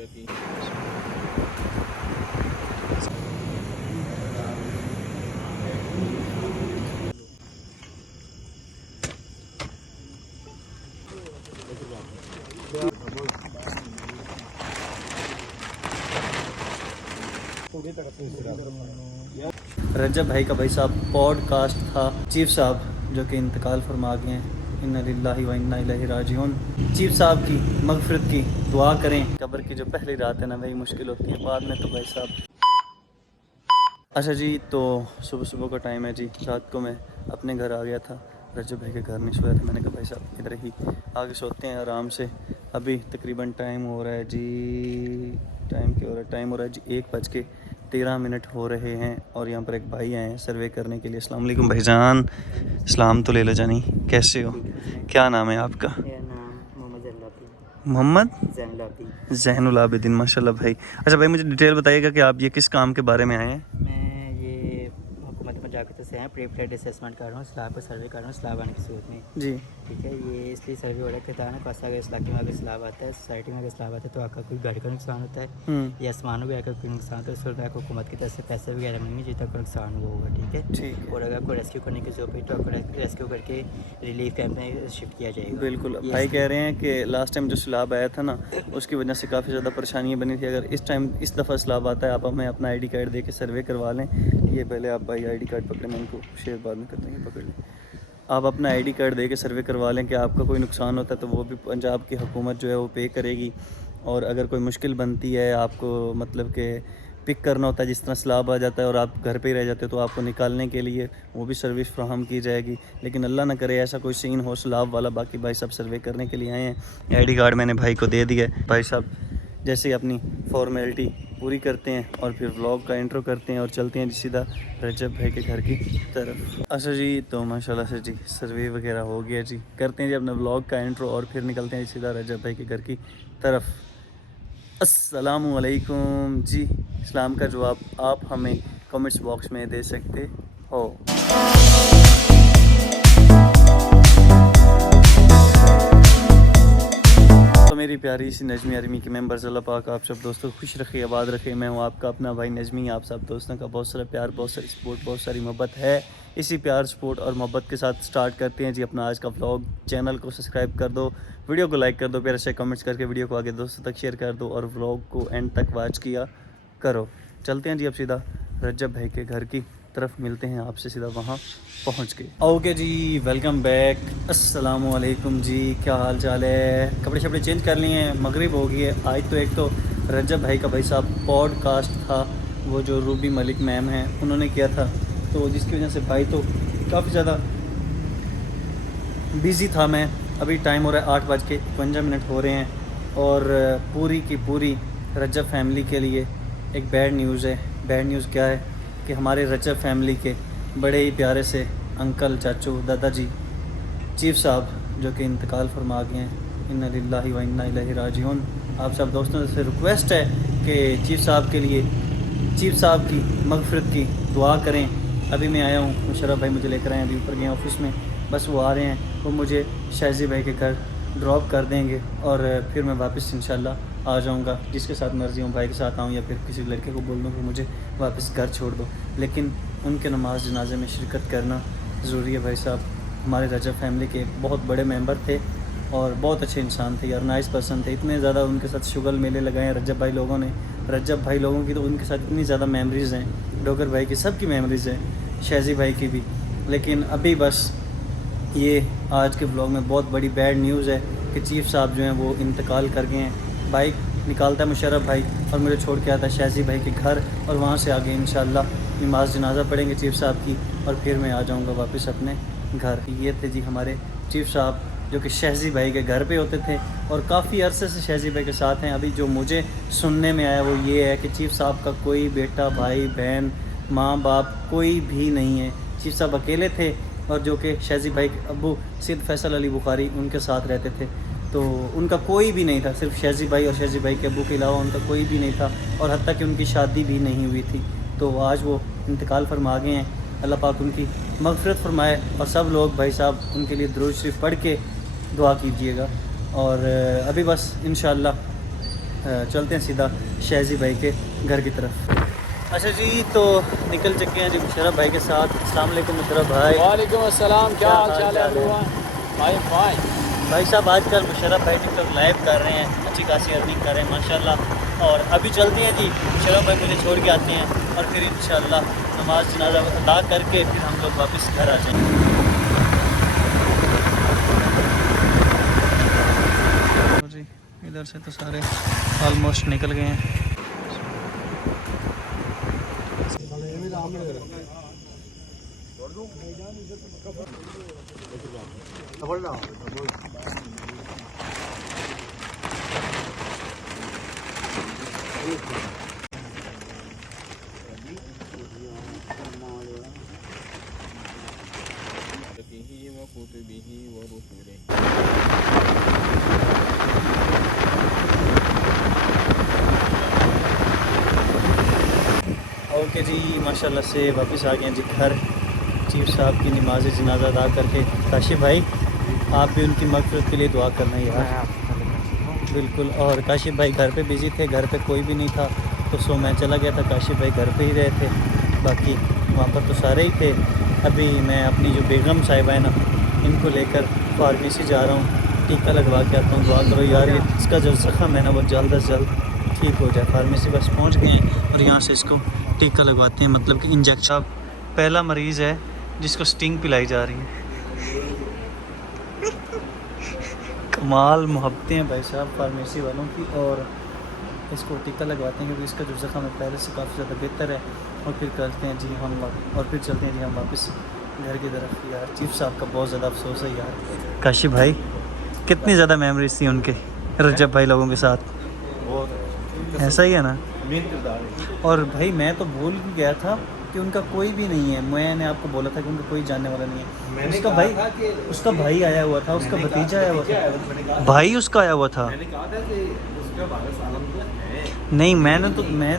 रजब भाई का भाई साहब पॉडकास्ट था। चीफ साहब जो कि इंतकाल फरमा गए हैं, इन्ना लिल्लाहि व इन्ना इलैहि राजिऊन। चीफ साहब की मगफिरत की दुआ करें। कब्र की जो पहली रात है ना वही मुश्किल होती है, बाद में तो भाई साहब। अच्छा जी, तो सुबह सुबह का टाइम है जी। रात को मैं अपने घर आ गया था, रजब भाई के घर नहीं सोया था। मैंने कहा भाई साहब इधर ही आगे सोते हैं आराम से। अभी तकरीबन टाइम हो रहा है जी, टाइम क्या हो रहा है, टाइम हो रहा है जी 1:13 हो रहे हैं। और यहाँ पर एक भाई आए हैं सर्वे करने के लिए। अस्सलाम वालेकुम भाईजान। सलाम तो ले लो जानी, कैसे हो, क्या नाम है आपका? मोहम्मद ज़ैनुल आबिदीन, माशाल्लाह भाई। अच्छा भाई, मुझे डिटेल बताइएगा कि आप ये किस काम के बारे में आए हैं? मैं ये हुकूमत पंजाब से हैं, प्री फ्लड असेसमेंट कर रहा हूँ, स्लैब पर सर्वे कर रहा हूँ, स्लैब आने की सूरत में जी ठीक है। ये इसलिए सर्वे हो रहा है कि ताना पास अगर इस इलाके में अगर स्लैब आता है, सोसाइटी में अगर स्लैब आता है तो आपका कोई घर का नुकसान होता है या आसमानों में अगर कोई नुकसान होता है, उस वक्त हुकूमत की तरफ से पैसे वगैरह मिलेंगे जितना कोई नुकसान हुआ होगा ठीक है। ठीक। और अगर आपको रेस्क्यू करने की जरूरत है तो आपको रेस्क्यू करके रिलीफ कैंप में शिफ्ट किया जाएगा। बिल्कुल, भाई कह रहे हैं कि लास्ट टाइम जो सैलाब आया था ना उसकी वजह से काफ़ी ज़्यादा परेशानियाँ बनी थी। अगर इस टाइम इस दफ़ा सैलाब आता है, आप हमें अपना आईडी कार्ड दे के सर्वे करवा लें। ये पहले आप भाई आईडी कार्ड पकड़े, मैं इनको शेयर बाद में कर देंगे, पकड़ लें। आप अपना आईडी कार्ड दे के सर्वे करवा लें कि आपका कोई नुकसान होता है तो वो भी पंजाब की हुकूमत जो है वो पे करेगी। और अगर कोई मुश्किल बनती है आपको, मतलब कि पिक करना होता है, जिस तरह सैलाब आ जाता है और आप घर पे ही रह जाते हो, तो आपको निकालने के लिए वो भी सर्विस फ्राहम की जाएगी। लेकिन अल्लाह ना करे ऐसा कोई सीन हो सैलाब वाला। बाकी भाई साहब सर्वे करने के लिए आए हैं। आईडी कार्ड मैंने भाई को दे दिया है। भाई साहब जैसे ही अपनी फॉर्मेलिटी पूरी करते हैं और फिर व्लॉग का इंट्रो करते हैं और चलते हैं सीधा रजब भाई के घर की तरफ। अच्छा जी, तो माशाल्लाह से जी सर्वे वगैरह हो गया जी। करते हैं जी अपना व्लॉग का इंट्रो और फिर निकलते हैं सीधा रजब भाई के घर की तरफ। अस्सलामु अलैकुम जी। इस्लाम का जवाब आप हमें कमेंट्स बॉक्स में दे सकते हो। तो मेरी प्यारी सी नजमी आर्मी के मेंबर्स, अल्लाह पाक आप सब दोस्तों को खुश रखे, आबाद रखे। मैं हूँ आपका अपना भाई नजमी। आप सब दोस्तों का बहुत सारा प्यार, बहुत सारी सपोर्ट, बहुत सारी मोहब्बत है। इसी प्यार, सपोर्ट और मोहब्बत के साथ स्टार्ट करते हैं जी अपना आज का व्लॉग। चैनल को सब्सक्राइब कर दो, वीडियो को लाइक कर दो, प्यारे से कमेंट्स करके वीडियो को आगे दोस्तों तक शेयर कर दो और व्लॉग को एंड तक वॉच किया करो। चलते हैं जी अब सीधा रजब भाई के घर की तरफ, मिलते हैं आपसे सीधा वहाँ पहुँच के। ओके जी, वेलकम बैक। अस्सलामु अलैकुम जी, क्या हाल चाल है? कपड़े शपड़े चेंज कर लिए हैं, मगरिब हो गई है। आज तो एक तो रजब भाई का भाई साहब पॉडकास्ट था, वो जो रूबी मलिक मैम हैं उन्होंने किया था, तो जिसकी वजह से भाई तो काफ़ी ज़्यादा बिज़ी था। मैं अभी टाइम हो रहा है 8:51 हो रहे हैं और पूरी की पूरी रजब फैमिली के लिए एक बैड न्यूज़ है। बैड न्यूज़ क्या है कि हमारे रजब फैमिली के बड़े ही प्यारे से अंकल, चाचू, दादाजी चीफ साहब जो कि इंतकाल फरमा गए हैं, इन्ना लिल्लाहि व इन्ना इलैहि राजिऊन। आप सब दोस्तों से रिक्वेस्ट है कि चीफ साहब के लिए, चीफ साहब की मगफिरत की दुआ करें। अभी मैं आया हूँ, मुशर्रफ भाई मुझे लेकर आए, अभी ऊपर गए ऑफिस में, बस वो आ रहे हैं, वो मुझे शहजी भाई के घर ड्रॉप कर देंगे और फिर मैं वापस इंशाल्लाह आ जाऊंगा। जिसके साथ मर्ज़ी हूँ, भाई के साथ आऊँ या फिर किसी लड़के को बोल दूँ कि मुझे वापस घर छोड़ दो, लेकिन उनके नमाज जनाजे में शिरकत करना ज़रूरी है। भाई साहब हमारे रजब फैमिली के बहुत बड़े मेंबर थे और बहुत अच्छे इंसान थे यार, नाइस पर्सन थे। इतने ज़्यादा उनके साथ शुगल मेले लगाए हैं रजब भाई लोगों ने। रजब भाई लोगों की तो उनके साथ इतनी ज़्यादा मेमोरीज़ हैं, डोगर भाई की सबकी मेमोरीज़ हैं, शहजी भाई की भी। लेकिन अभी बस ये आज के ब्लॉग में बहुत बड़ी बैड न्यूज़ है कि चीफ साहब जो हैं वो इंतकाल कर गए हैं। बाइक निकालता है मुशर्रफ भाई और मुझे छोड़ के आता है शहजी भाई के घर, और वहाँ से आगे इंशाल्लाह नमाज जनाजा पढ़ेंगे चीफ साहब की और फिर मैं आ जाऊँगा वापस अपने घर। ये थे जी हमारे चीफ साहब जो कि शहजी भाई के घर पे होते थे और काफ़ी अरसे से शहजी भाई के साथ हैं। अभी जो मुझे सुनने में आया वो ये है कि चीफ साहब का कोई बेटा, भाई, बहन, माँ बाप कोई भी नहीं है। चीफ साहब अकेले थे और जो कि शहजी भाई के अब्बू सिद्ध फैसल अली बुखारी उनके साथ रहते थे, तो उनका कोई भी नहीं था। सिर्फ शहजी भाई और शहजी भाई के अब्बू के अलावा उनका कोई भी नहीं था और हत्ता कि उनकी शादी भी नहीं हुई थी। तो आज वो इंतकाल फरमा गए हैं। अल्लाह पाक उनकी मग़फ़िरत फरमाए और सब लोग भाई साहब उनके लिए दुरूद शरीफ पढ़ के दुआ कीजिएगा। और अभी बस इंशाअल्लाह चलते हैं सीधा शहजी भाई के घर की तरफ। अच्छा जी, तो निकल चुके हैं जी मुशर्रफ भाई के साथ। अस्सलाम वालेकुम मुशर्रफ भाई। वालेकुम अस्सलाम, क्या हाल चाल है everyone? भाई भाई साहब आजकल मुशर्रफ भाई टिकटॉक लाइव कर रहे हैं, अच्छी खासी अर्निंग कर रहे हैं माशाल्लाह। और अभी चलते हैं जी, मुशर्रफ भाई मुझे छोड़ के आते हैं और फिर इंशाल्लाह नमाज जनाजा अदा करके फिर हम लोग वापस घर आ जाएंगे। जी इधर से तो सारे ऑलमोस्ट निकल गए हैं। ओके जी, माशाल्लाह से वापस आ गए हैं जी घर। चीफ साहब की नमाज जनाजा अदा करके। काशिफ भाई आप भी उनकी मग़फ़िरत के लिए दुआ करना यार। बिल्कुल। और काशिफ भाई घर पे बिज़ी थे, घर पे कोई भी नहीं था, तो सो मैं चला गया था। काशिफ भाई घर पे ही रहे थे, बाकी वहाँ पर तो सारे ही थे। अभी मैं अपनी जो बेगम साहिबा है ना, इनको लेकर फार्मेसी जा रहा हूँ, टीका लगवा के आता हूँ। दुआ करो यार, ये इसका जो ज़ख़म है ना वो जल्द अज जल्द ठीक हो जाए। फार्मेसी बस पहुँच गए हैं और यहाँ से इसको टीका लगवाते हैं, मतलब कि इंजेक्शन। पहला मरीज़ है जिसको स्टिंग पिलाई जा रही है। कमाल मोहब्बतें हैं भाई साहब फार्मेसी वालों की। और इसको टीका लगवाते हैं क्योंकि इसका जो ज़ख़म है पहले से काफ़ी ज़्यादा बेहतर है। और फिर करते हैं जी हम और फिर चलते हैं जी हम वापस घर की तरफ। यार चीफ साहब का बहुत ज़्यादा अफसोस है यार। काशिफ भाई कितनी ज़्यादा मेमोरीज थी उनके रजब भाई लोगों के साथ, ऐसा ही है ना। और भाई मैं तो भूल गया था कि उनका कोई भी नहीं है। मैंने आपको बोला था कि उनका कोई जानने वाला नहीं है। उसका भाई आया हुआ था, उसका भतीजा आया हुआ था, भाई उसका आया हुआ था। नहीं मैं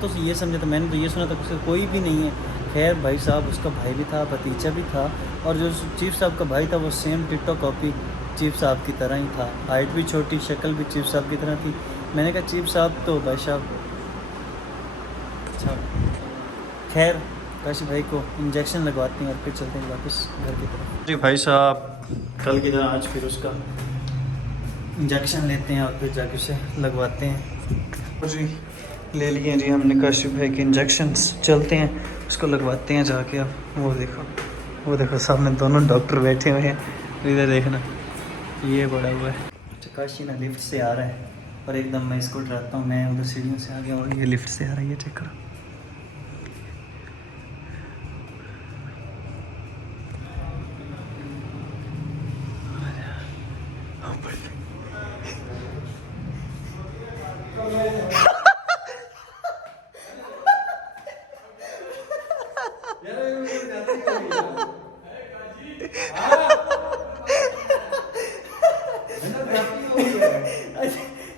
तो ये समझा था, मैंने तो ये सुना था कि उसका कोई भी नहीं है। खैर भाई साहब उसका भाई भी था, भतीजा भी था, और जो चीफ साहब का भाई था वो सेम डिट्टो कॉपी चीफ साहब की तरह ही था। हाइट भी छोटी, शक्ल भी चीफ साहब की तरह थी। मैंने कहा चीफ साहब तो भाई साहब। अच्छा खैर काशिफ भाई को इंजेक्शन लगवाते हैं और फिर चलते हैं वापस घर की तरफ। जी भाई साहब कल की तरह आज फिर उसका इंजेक्शन लेते हैं और फिर जाके उसे लगवाते हैं। जी ले लिए जी हमने काशिफ भाई के इंजेक्शन्स, चलते हैं उसको लगवाते हैं जाके। अब वो देखो सामने दोनों डॉक्टर बैठे हुए हैं, इधर देखना ये बड़ा हुआ है। अच्छा काशी ना लिफ्ट से आ रहा है और एकदम मैं इसको डराता हूँ, मैं उधर सीढ़ियों से आ गया और ये लिफ्ट से आ रही है। चेक करो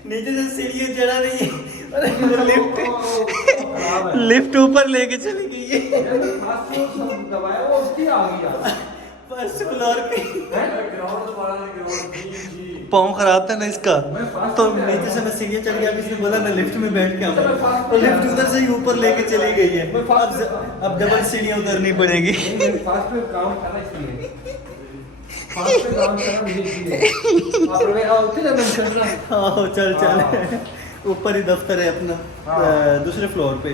नीचे से सीढ़ियाँ चढ़ा रही है, लिफ्ट ऊपर लेके चली गई है फर्स्ट फ्लोर पे। पाँव खराब था ना इसका, तो नीचे से मैं सीढ़ियाँ चढ़ गया। इसने बोला मैं लिफ्ट में बैठ के आऊँगा, और लिफ्ट उधर से ही ऊपर लेके चली गई है। अब डबल सीढ़ियाँ उतरनी पड़ेगी। चल ऊपर ही दफ्तर है अपना, दूसरे फ्लोर पे।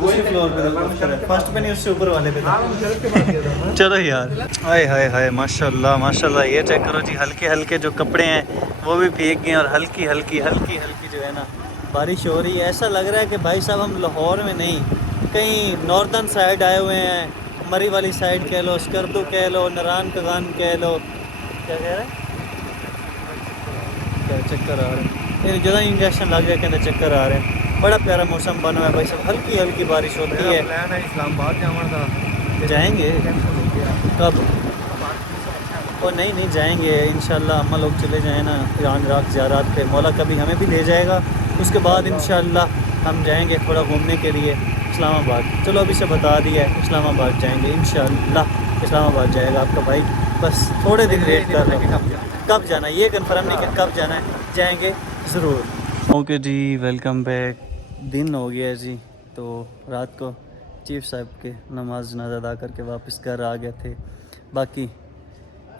दूसरे फ्लोर पे दफ्तर है, फर्स्ट पे नहीं उससे ऊपर वाले पे था। चलो यार, हाय हाय हाय माशाल्लाह माशाल्लाह। ये चेक करो जी, हल्के हल्के जो कपड़े हैं वो भी भीग गए और हल्की हल्की जो है ना बारिश हो रही है। ऐसा लग रहा है कि भाई साहब हम लाहौर में नहीं, कहीं नॉर्दर्न साइड आए हुए हैं। मरी वाली साइड कह लो, स्कर्दू कह लो, नरान कगान कह लो। क्या कह रहे हैं? क्या चक्कर आ रहे हैं? ज़्यादा इंजेक्शन लग गया, कहते चक्कर आ रहे हैं। बड़ा प्यारा मौसम बना हुआ है भाई साहब, हल्की हल्की बारिश होती है। प्लान है इस्लामाबाद जाना था, जाएंगे कब? और नहीं जाएंगे इंशाल्लाह। अम्मा लोग चले जाए ना ईरान इराक ज़ियारत पे, मौला कभी हमें भी ले जाएगा। उसके बाद इंशाल्लाह हम जाएंगे थोड़ा घूमने के लिए इस्लामाबाद। चलो अभी से बता दिया है, इस्लामाबाद जाएंगे इंशाल्लाह। इस्लामाबाद जाएगा आपका भाई, बस थोड़े दिन वेट कर लो। कब जाना ये कंफर्म नहीं कि कब जाना है, जाएंगे ज़रूर। ओके जी, वेलकम बैक। दिन हो गया है जी, तो रात को चीफ साहब के नमाज जनाजा अदा करके वापस घर आ गए थे। बाकी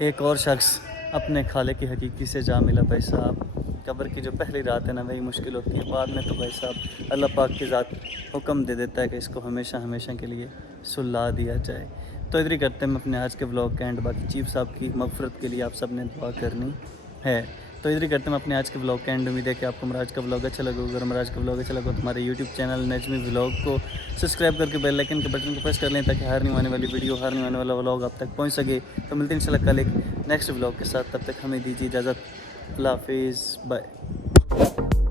एक और शख्स अपने खाले की हकीकी से जा मिला भाई साहब। कब्र की जो पहली रात है ना वही मुश्किल होती है, बाद में तो भाई साहब अल्लाह पाक की ज़ात हुक्म दे देता है कि इसको हमेशा हमेशा के लिए सुला दिया जाए। तो इधर ही करते हैं हम अपने आज के व्लॉग का एंड। बाकी चीफ साहब की मगफरत के लिए आप सब ने दुआ करनी है। तो इधर ही करते हैं हम अपने आज के व्लॉग का एंड। उम्मीद है कि आपको हमारा आज का व्लॉग अच्छा लगा। अगर हमारा आज का व्लॉग अच्छा लगा तो हमारे यूट्यूब चैनल नजमी व्लॉग को सब्सक्राइब करके बेल आइकन के बटन को प्रेस कर लें ताकि हर नहीं आने वाली वीडियो, हर नहीं आने वाला व्लॉग आप तक पहुंच सके। तो मिलते हैं इंशाल्लाह कल एक नेक्स्ट व्लॉग के साथ। तब तक हमें दीजिए इजाज़त। अल्लाह हाफिज़, बाय।